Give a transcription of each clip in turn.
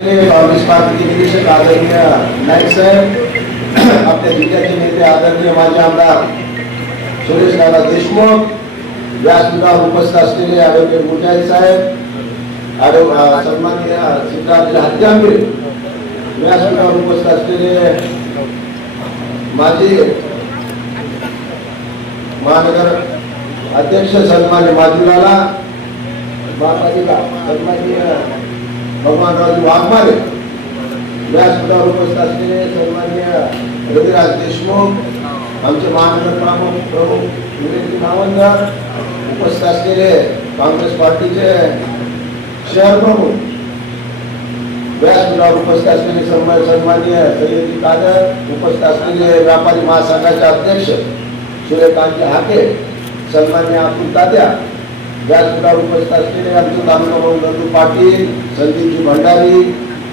Congress party के निदेशक आदरणीय नाईक साहेब, आपल्या जिल्ह्याचे नेते आदरणीय माजी आमदार सुरेश दादा देशमुख, व्यासपीठावर उपस्थित असलेले ॲडव्होकेट मुजाहिद साहेब, सन्माननीय सिद्धार्थ हत्यांबे, व्यासपीठावर उपस्थित असलेले माजी महानगर अध्यक्ष सन्मान्य माधुराला, सन्माननीय भगवानराव वाघमारे, व्यासपीठावर उपस्थित असलेले सन्माननीय रविराज देशमुख, आमचे महानगर प्रमुख विवेक नावंदर, उपस्थित असलेले काँग्रेस पार्टीचे शहर प्रमुख, व्यासपीठावर उपस्थित असलेले सन्माननीय सय्यदी कादर, उपस्थित असलेले व्यापारी महासंघाचे अध्यक्ष सूर्यकांत हाके, सन्माननीय अब्दुल तात्या, व्यासपीठावर उपस्थित असलेले आमचे तालुका प्रमुख नंदू पाटील, संदीपजी भंडारी,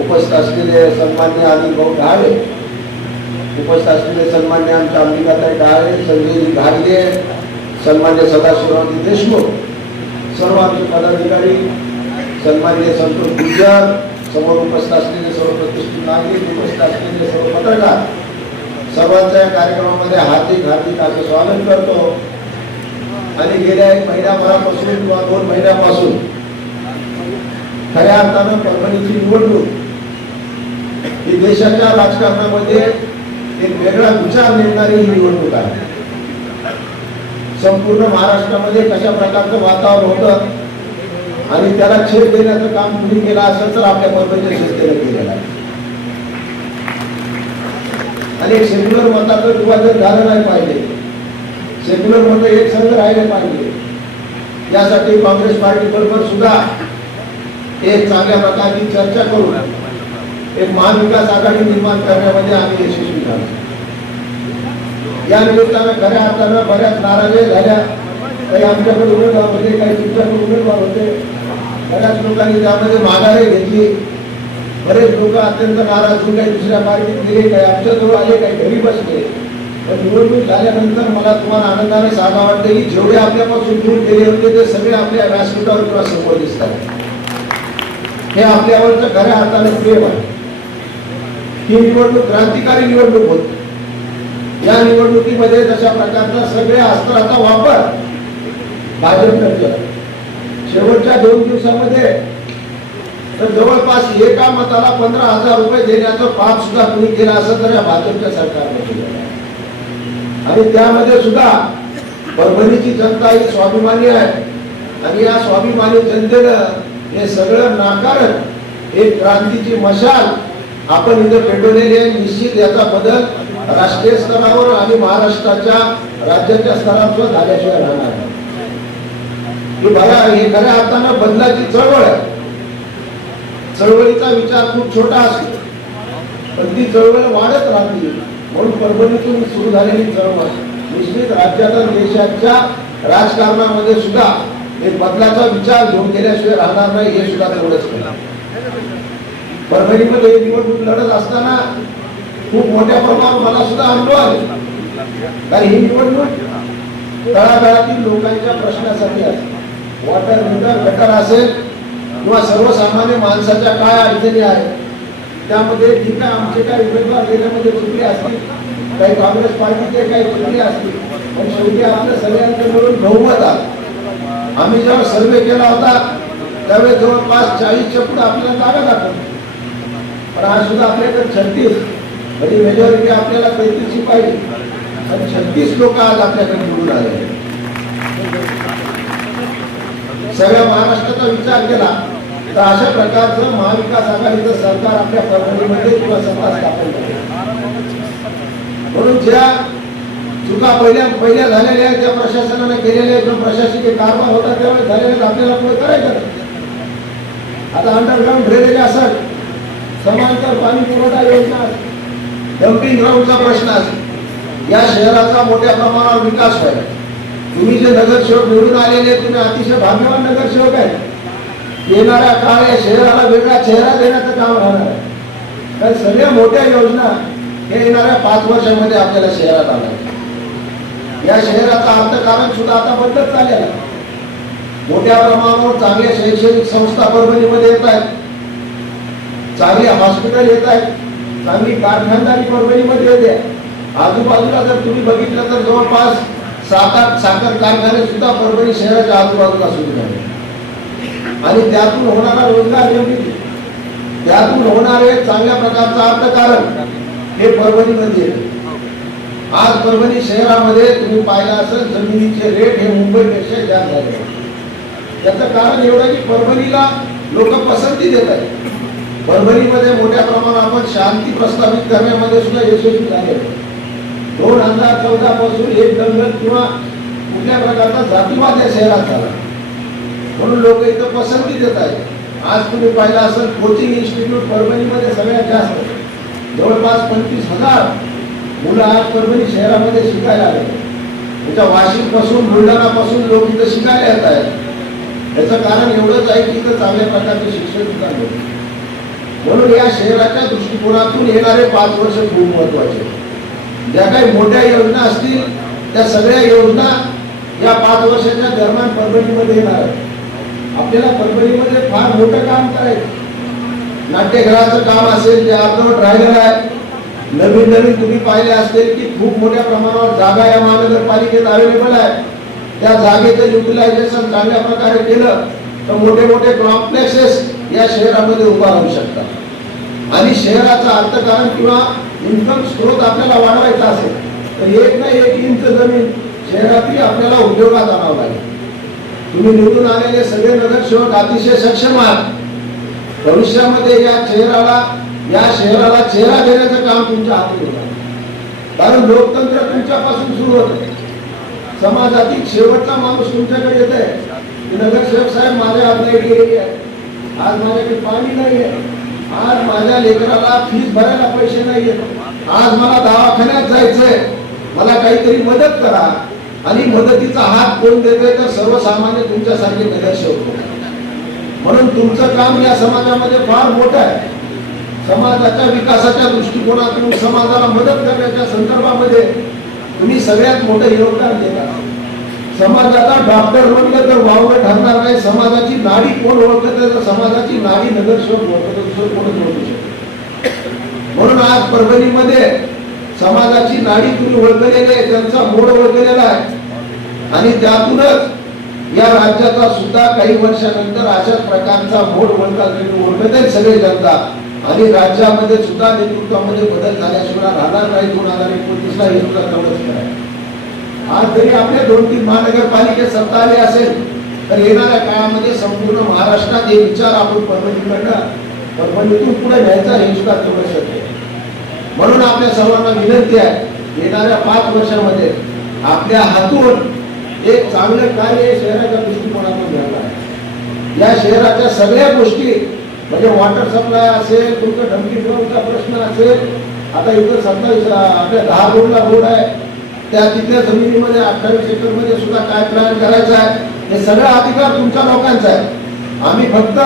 उपस्थित असलेले सन्मान्य अनिल भाऊ ढाळे, उपस्थित असलेले सन्मान्य आमच्या अंबिकाताई ढाळे, संजयजी घाडगे, सन्मान्य सदाशिवराव देशमुख, सर्व आमचे पदाधिकारी, सन्मान्य संतोष गुजर, समोर उपस्थित असलेले सर्व प्रतिष्ठित नागरिक, उपस्थित असलेले सर्व पत्रकार, सर्वांच्या या कार्यक्रमामध्ये हार्दिक असं स्वागत करतो. आणि गेल्या 1 महिन्याभरापासून किंवा 2 महिन्यापासून खऱ्या अर्थानं परभणीची निवडणूक ही देशाच्या राजकारणामध्ये एक वेगळा विचार नेणारी ही निवडणूक आहे. संपूर्ण महाराष्ट्रामध्ये कशा प्रकारचं वातावरण होतं आणि त्याला छेद देण्याचं काम कुणी केलं असेल तर आपल्या परभणीच्या संस्थेने केलेलं आहे. आणि एक सेक्युलर मताचं विभाजन झालं नाही पाहिजे, सेक्युलर मत एक संघ राहिले पाहिजे, यासाठी काँग्रेस पार्टी बरोबर सुद्धा एक चांगल्या प्रकारची चर्चा करून एक महाविकास आघाडी निर्माण करण्यामध्ये आम्ही यशस्वी झालो. या निमित्तानं खऱ्या अर्थानं बऱ्याच नाराजी झाल्या. काही आमच्याकडे उमेदवार होते, काही तुमच्याकडे उमेदवार होते, बऱ्याच लोकांनी त्यामध्ये माघारी घेतली. बरेच लोक अत्यंत नाराज होऊन काही दुसऱ्या पार्टीत गेले, काही आमच्याजवळ आले, काही घरी बसले. पण निवडणूक झाल्यानंतर मला तुम्हाला आनंदाने सांगा वाटते की जेवढे आपल्यापासून दूर गेले होते ते सगळे आपल्या व्यासपीठावर किंवा समोर दिसतात. हे आपल्यावरचं खऱ्या अर्थाने प्रेम आहे. ही निवडणूक क्रांतिकारी निवडणूक होती. या निवडणुकीमध्ये तशा प्रकारचा सगळ्या अस्त्राचा वापर भाजपने केला. शेवटच्या 2 दिवसामध्ये तर जवळपास एका मताला 15,000 रुपये देण्याचं पाप सुद्धा कुणी केलं असं तर या भाजपच्या सरकारने केलं. आणि त्यामध्ये सुद्धा परभणीची जनता ही स्वाभिमानी आहे आणि या स्वाभिमानी जनतेनं हे सगळं नाकारत एक क्रांतीची मशाल आपण इथे पेटवलेली आहे. निश्चित याचा बदल राष्ट्रीय स्तरावर आणि महाराष्ट्राच्या राज्याच्या स्तरावर झाल्याशिवाय राहणार नाही. ही बघा, हे खऱ्या अर्थानं बदलाची चळवळ आहे. चळवळीचा विचार खूप छोटा असतो पण ती चळवळ वाढत राहते. म्हणून परभणीतून सुरू झालेली चळवळ निश्चित राज्याच्या देशाच्या राजकारणामध्ये सुद्धा एक बदलाचा विचार घेऊन गेल्याशिवाय राहणार नाही, हे सुद्धा तेवढंच केलं. परभणीमध्ये निवडणूक लढत असताना खूप मोठ्या प्रमाणावर मला सुद्धा अनुभव आले. कारण ही निवडणूक तळागाळातील लोकांच्या प्रश्नासाठी आहे. वॉटर मीटर गटर असेल किंवा सर्वसामान्य माणसाच्या काय अडचणी आहेत त्यामध्ये ठीक आहे. आमचे काही उमेदवार गेल्यामध्ये चुकले असतील, काही काँग्रेस पार्टीचे काही चुकले असतील, पण शेवटी आपल्या सगळ्यांचे मिळून बहुमत आलं. आम्ही जेव्हा सर्वे केला होता त्यावेळेस जवळपास 40च्या पुढे आपल्याला जागा दाखवली. पण आज सुद्धा आपल्याकडे 36 म्हणजे मेजॉरिटी आपल्याला 33 पाहिजे, पण 36 लोक आज आपल्याकडे निवडून आले. सगळ्या महाराष्ट्राचा विचार केला तर अशा प्रकारचं महाविकास आघाडीचं सरकार आपल्या परभणीमध्ये किंवा सत्ता स्थापन करेल. म्हणून ज्या चुका पहिल्या झालेल्या आहेत त्या प्रशासनाने केलेल्या जो प्रशासकीय कारभार होता त्यावेळेस झालेल्या आपल्याला पुढे करायचं. आता अंडरग्राउंड ड्रेनेज असेल, समांतर पाणी पुरवठा योजना, डम्पिंग ग्राउंडचा प्रश्न असेल, या शहराचा मोठ्या प्रमाणावर विकास व्हायला. तुम्ही जे नगरसेवक निवडून आलेले तुम्ही अतिशय भाग्यवान नगरसेवक आहे. येणाऱ्या काळ या शहराला वेगळा चेहरा देण्याचं काम राहणार आहे. कारण सगळ्या मोठ्या योजना हे येणाऱ्या 5 वर्षामध्ये आपल्याला शहरात आल्या. या शहराचा अर्थकारण सुद्धा आता बदलत चाललेला आहे. मोठ्या प्रमाणावर चांगल्या शैक्षणिक संस्था परभणीमध्ये येत आहेत. चांगली हॉस्पिटल येत आहेत, चांगली कारखानदारी परभणीमध्ये येते. आजूबाजूला जर तुम्ही बघितलं तर जवळपास 7-8 साखर कारखाने सुद्धा परभणी शहराच्या आजूबाजूला सुरू झाले आणि त्यातून होणारा रोजगार निर्मिती, त्यातून होणारे चांगल्या प्रकारचं अर्थकारण हे परभणीमध्ये येते. आज परभणी शहरामध्ये तुम्ही पाहिलं असेल जमिनीचे रेट हे मुंबईपेक्षा जास्त झाले. त्याचं कारण एवढं की परभणीला लोक पसंती देत आहेत. परभणीमध्ये मोठ्या प्रमाणात आपण शांती प्रस्थापित करण्यामध्ये सुद्धा यशस्वी झाले. 2014 पासून एक दंगल किंवा कुठल्या प्रकारचा जातीवाद या शहरात झाला म्हणून लोक इथं पसंती देत आहेत. आज तुम्ही पाहिलं असेल कोचिंग इन्स्टिट्यूट परभणीमध्ये सगळ्यात जास्त जवळपास 25,000 मुलं आज परभणी शहरामध्ये शिकायला आले. त्याच्या वाशिम पासून बुलढाणा पासून लोक इथं शिकायला येत आहेत. याचं कारण एवढंच आहे की इथं चांगल्या प्रकारचे शिक्षण सुद्धा मिळते. म्हणून या शहराच्या दृष्टिकोनातून येणारे 5 वर्ष खूप महत्वाचे. ज्या काही मोठ्या योजना असतील त्या सगळ्या योजना या 5 वर्षाच्या दरम्यान परभणीमध्ये येणार आहेत. आपल्याला परभणीमध्ये फार मोठं काम करायचं. नाट्यगृहाचं काम असेल ते अर्धवट राहिलेलं आहे. नवीन तुम्ही पाहिले असतील की खूप मोठ्या प्रमाणावर जागा या महानगरपालिकेत अवेलेबल आहे. त्या जागेचं युटिलायझेशन चांगल्या प्रकारे केलं तर मोठे मोठे कॉम्प्लेक्सेस या शहरामध्ये उभा राहू शकतात आणि शहराचं अर्थकारण किंवा इन्कम स्रोत आपल्याला वाढवायचा असेल तर एक ना एक इंच जमीन शहरातील आपल्याला उद्योगात आणावं लागेल. तुम्ही निवडून आलेले सगळे नगरसेवक अतिशय सक्षम आहात. भविष्यामध्ये या शहराला चेहरा देण्याचं काम तुमच्या हाती होणार. कारण लोकतंत्र तुमच्यापासून सुरू होतं. समाजातील शेवटचा माणूस तुमच्याकडे येत आहे. नगरसेवक साहेब माझ्या हात लाईट गेलेली आहे, आज माझ्याकडे पाणी नाहीये, आज माझ्या लेकराला फीस भरायला पैसे नाहीये, आज मला दवाखान्यात जायचंय, मला काहीतरी मदत करा. आणि मदतीचा हात कोण देतोय तर सर्वसामान्य तुमच्यासारखे नगरसेवक. म्हणून तुमचं काम या समाजामध्ये फार मोठं आहे. समाजाच्या विकासाच्या दृष्टिकोनातून समाजाला मदत करण्याच्या संदर्भामध्ये तुम्ही सगळ्यात मोठं योगदान देता. समाजाचा डॉक्टर म्हणलं तर वावगं ठरणार नाही. समाजाची नाडी कोण ओळखत तर समाजाची नाडी नगरसेवक ओळखत, दुसरं कोणच ओळखू शकतो. म्हणून आज परभणीमध्ये समाजाची नाडी तुम्ही ओळखलेली आहे, त्यांचा मोड ओळखलेला आहे आणि त्यातूनच या राज्याचा सुद्धा काही वर्षानंतर अशाच प्रकारचा मोड ओळखत आहे सगळे जनता. आणि राज्यामध्ये सुद्धा नेतृत्वामध्ये बदल झाल्याशिवाय राहणार नाही. 2029ला हे सुद्धा तेवढंच करायचं. आज जरी आपल्या 2-3 महानगरपालिकेत सत्ता आली असेल तर येणाऱ्या काळामध्ये संपूर्ण महाराष्ट्रात हे विचार आपण परभणीतून पुढे न्यायचा हे सुद्धा तेवढं शक्य आहे. म्हणून आपल्या सर्वांना विनंती आहे येणाऱ्या 5 वर्षामध्ये आपल्या हातून एक चांगलं कार्य शहराच्या दृष्टिकोनातून घ्यायला आहे. या शहराच्या सगळ्या गोष्टी म्हणजे वॉटर सप्लाय असेल, तुमचं ढमकी ड्रोनचा प्रश्न असेल, आता इथं 27 आपल्या 10 रोडला रोड आहे, त्या तिथल्या जमिनीमध्ये 28 एकरमध्ये सुद्धा काय प्लॅन करायचा आहे हे सगळा अधिकार तुमच्या लोकांचा आहे. आम्ही फक्त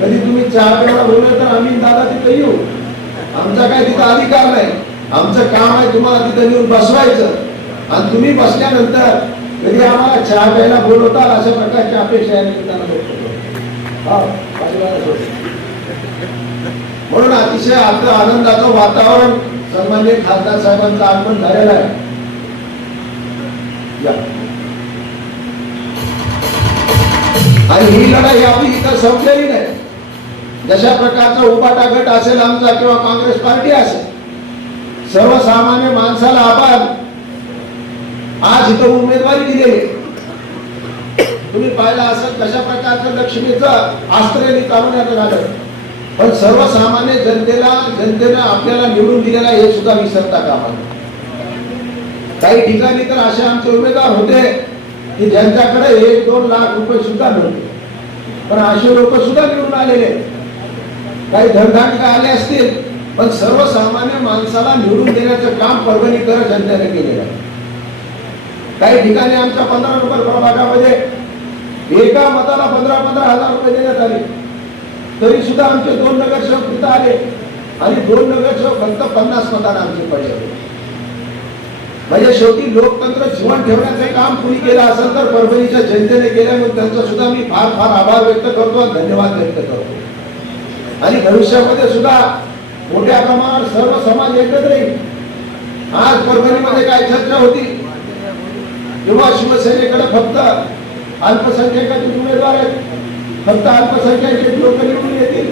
कधी तुम्ही 4 वेळा बोलले तर आम्ही दादा तिथे येऊ, आमचा काय तिथं अधिकार नाही. आमचं काम आहे तुम्हाला तिथे येऊन बसवायचं आणि तुम्ही बसल्यानंतर कधी आम्हाला 4 वेळेला बोलवताल अशा प्रकारची अपेक्षा आहे त्यांना व्यक्त करतो. म्हणून अतिशय आपलं आनंदाचं वातावरण सन्माननीय खासदार साहेबांचं आगमन झालेलं आहे. आणि ही लढाई आपली इथं संपलेली नाही. जशा प्रकारचा उभाटा गट असेल आमचा किंवा काँग्रेस पार्टी असेल, सर्वसामान्य माणसाला आपण आज इथं उमेदवारी दिलेली. तुम्ही पाहिलं असेल कशा प्रकारचं लक्ष्मीचं आश्रय चालवण्यात आलं, पण सर्वसामान्य जनतेनं आपल्याला निवडून दिलेला हे सुद्धा विसरता कामा नये. काही ठिकाणी तर असे आमचे उमेदवार होते की ज्यांच्याकडे 1-2 लाख रुपये सुद्धा नव्हते, पण असे लोक सुद्धा निवडून आलेले. काही धडधाकटे आले असतील, पण सर्वसामान्य माणसाला निवडून देण्याचं काम परभणीकर जनतेने केलेलं आहे. काही ठिकाणी आमच्या 15 नंबर प्रभागामध्ये एका मताला 15,000 रुपये देण्यात आले, तरी सुद्धा आमचे 2 नगरसेवक तिथं आले आणि 2 नगरसेवक फक्त 50 मतांना आमचे पडले. म्हणजे शेवटी लोकतंत्र जीवन ठेवण्याचे काम कुणी केलं असेल तर परभणीच्या जनतेने केलं. त्यांचा सुद्धा मी फार फार आभार व्यक्त करतो, धन्यवाद व्यक्त करतो. आणि भविष्यामध्ये सुद्धा मोठ्या प्रमाणावर सर्व समाज एकत्र येईल. आज परभणीमध्ये काय चर्चा होती, तेव्हा शिवसेनेकडे फक्त अल्पसंख्याकाचे उमेदवार आहेत, फक्त अल्पसंख्याकाचे लोक निवडून येतील.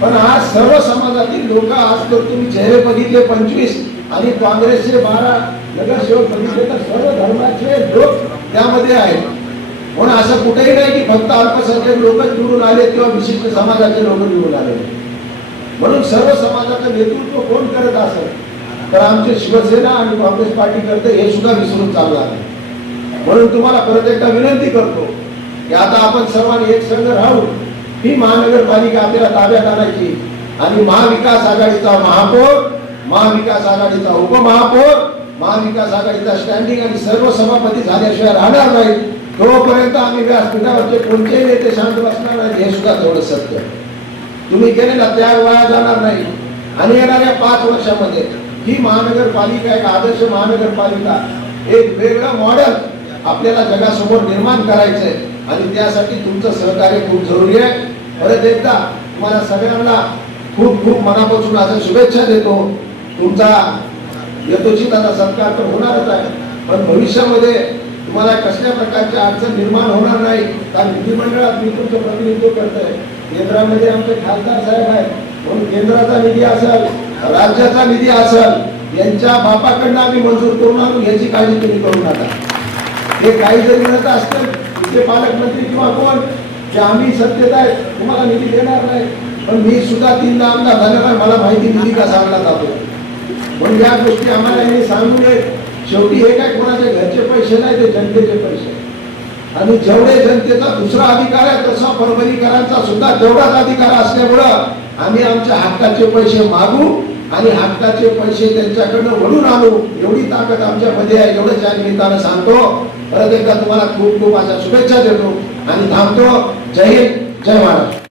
पण आज सर्व समाजातील लोक, आज तर तुम्ही चेहरे बघितले 25 आणि काँग्रेसचे 12 नगरसेवक बघितले तर सर्व धर्माचे लोक त्यामध्ये आहेत. म्हणून असं कुठेही नाही की फक्त अल्पसंख्याक लोक निवडून आले किंवा विशिष्ट समाजाचे लोक निवडून आले. म्हणून सर्व समाजाचं नेतृत्व कोण करत असेल तर आमचे शिवसेना आणि काँग्रेस पार्टी करते हे सुद्धा विसरून चालला आहे. म्हणून तुम्हाला परत एकदा विनंती करतो की आता आपण सर्वांनी एक संघ राहून ही महानगरपालिका आपल्याला ताब्यात आणायची आणि महाविकास आघाडीचा महापौर, महाविकास आघाडीचा उपमहापौर, महाविकास आघाडीचा स्टँडिंग आणि सर्व सभापती झाल्याशिवाय राहणार नाही. तोपर्यंत आम्ही व्यासपीठावरचे कोणतेही नेते शांत बसणार नाही, हे सुद्धा तेवढं सत्य. तुम्ही केलेला त्याग वाया जाणार नाही आणि येणाऱ्या 5 वर्षामध्ये ही महानगरपालिका एक आदर्श महानगरपालिका, एक वेगळं मॉडेल आपल्याला जगासमोर निर्माण करायचंय आणि त्यासाठी तुमचं सहकार्य खूप जरुरी आहे. परत एकदा तुम्हाला सगळ्यांना खूप खूप मनापासून असं शुभेच्छा देतो. तुमचा यथोचित आता सत्कार तर होणारच आहे, पण भविष्यामध्ये तुम्हाला कसल्या प्रकारची अडचण निर्माण होणार नाही. कारण विधिमंडळात मी तुमचं प्रतिनिधित्व करतोय, केंद्रामध्ये आमचे खासदार साहेब आहेत, म्हणून केंद्राचा निधी असेल, राज्याचा निधी असेल, यांच्या बापाकडनं आम्ही मंजूर करून आणू, याची काळजी तुम्ही करू नका. हे काही जरी म्हणत असतील इथले पालकमंत्री किंवा कोण की आम्ही सत्तेत आहे तुम्हाला निधी देणार नाही, पण मी सुद्धा 3दा आमदार झाल्यामुळे मला माहिती निधी कसा आणला जातो. म्हणून या गोष्टी आम्हाला यांनी सांगू नयेत. शेवटी हे काय कोणाचे घरचे पैसे नाही, ते जनतेचे पैसे. आणि जेवढे जनतेचा दुसरा अधिकार आहे तसा परभणीकरांचा सुद्धा तेवढाच अधिकार असल्यामुळं आम्ही आमच्या हक्काचे पैसे मागू आणि हक्काचे पैसे त्यांच्याकडनं वळून आणू, एवढी ताकद आमच्यामध्ये आहे. एवढंच या निमित्तानं सांगतो. परत एकदा तुम्हाला खूप खूप अशा शुभेच्छा देतो आणि थांबतो. जय हिंद, जय महाराष्ट्र.